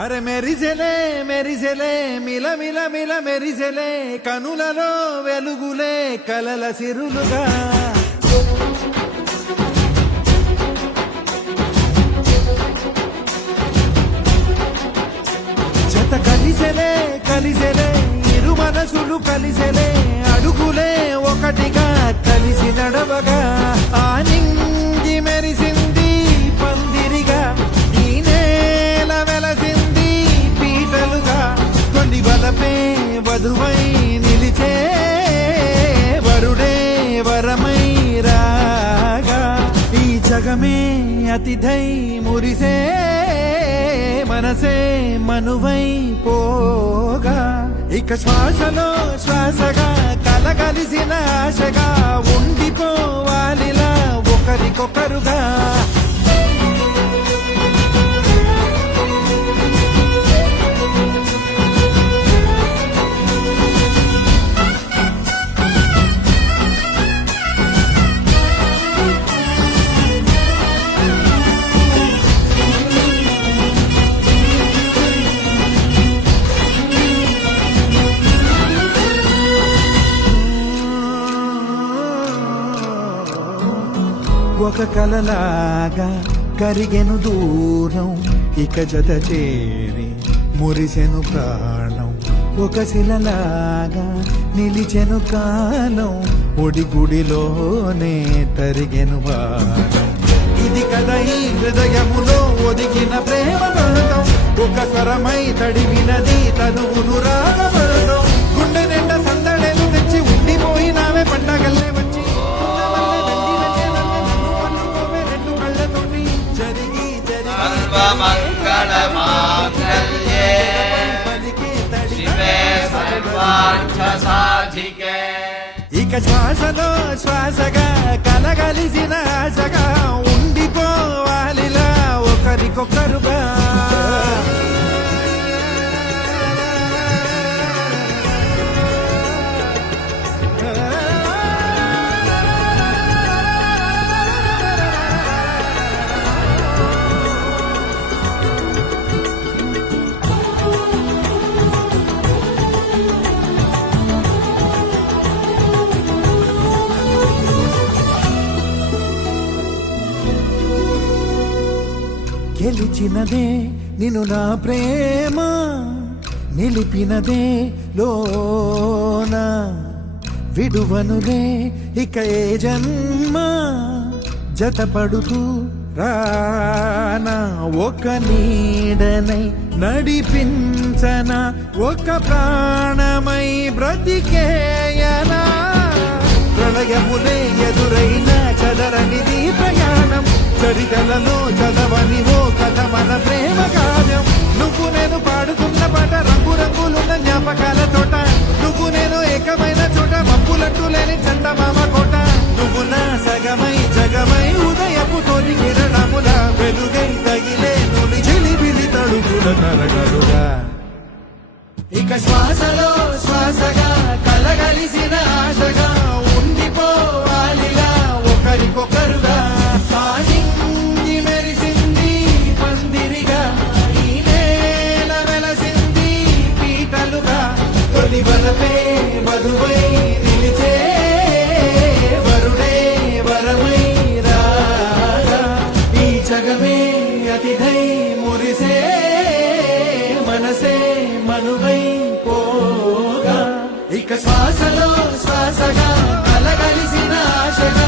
అరే మెరిసెలే మెరిసెలే మిల మిల మిల మెరిసెలే కనులలో వెలుగులే కలల సిరులుగా జత కలిసెలే కలిసెలే ఇరు మనసులు కలిసెలే అడుగులే ఒకటిగా కలిసి నడవగా ఆ నింగి మెరిసింది పందిరిగా ఈ నేల వెలసింది పీటలుగా కొన్ని బలపే వధువై నిలిచే వరుడే వరమై రాగా ఈ జగమే అతిథై మురిసే మనసే మనువై పోగా ఇక శ్వాసలో శ్వాసగా కలగలిసిన ఆశగా ఉండిపోవాలిలా ఒకరికొకరుగా ఒక కలలాగా కరిగెను దూరం ఇక జత చేరి మురిసెను ప్రాణం ఒక శిలలాగా నిలిచెను కాలం ఒడిగుడిలోనే తరిగెను వారం ఇది కదా ఈ హృదయములో ఒదిగిన ప్రేమ బంధం ఒక స్వరమై తడివినది తనువును రాగబడడం గుండె నిండా సందడేలు తెచ్చి ఉండిపోయినావే పండగల్లే వచ్చి सर्वमङ्गलमाङ्गल्ये शिवे सर्वार्थसाधिके ఇక శ్వాసలో శ్వాసగా కలగలిసిన ఆశగా ఉండిపోవాలిలా ఒకరికొకరుగా గెలిచినదే నిన్ను నా ప్రేమ నిలిపినదే లోన విడువనులే ఇక ఏ జన్మ జతపడుతూ రానా ఒక నీడనై నడిపించనా ఒక ప్రాణమై బ్రతికేయనా ప్రళయములే ఎదురైన చదరనిది ప్రయాణం చరితలలో చదవని ఓ కథ మన ప్రేమ కావ్యం నువ్వు నేను పాడుతున్న పాట రంగు రంగులున్న జ్ఞాపకాల తోట నువ్వు నేను ఏకమైన చోట మబ్బులంటూ లేని చందమామ కోట నువ్వు నా సగమై జగమై ఉదయపు తోటి కిరణముల వెలుగై తగిలే నులి చిలిబిలి తడుపుల తరగలుగా ఇక శ్వాసలో శ్వాసగా కలగలిసిన ఆశగా ఉండిపోవాలి గాలిలా ఒకరికొకరుగా తాగింది మెరిసింది పందిరిగా ఈ నేల వెలసింది పీటలుగా తొలి వరపే వధువై నిలిచే వరుడే వరమై రాగా ఈ జగమే అతిథై మురిసే మనసే మనువై పోగా ఇక శ్వాసలో శ్వాసగా కలగలిసిన ఆశగా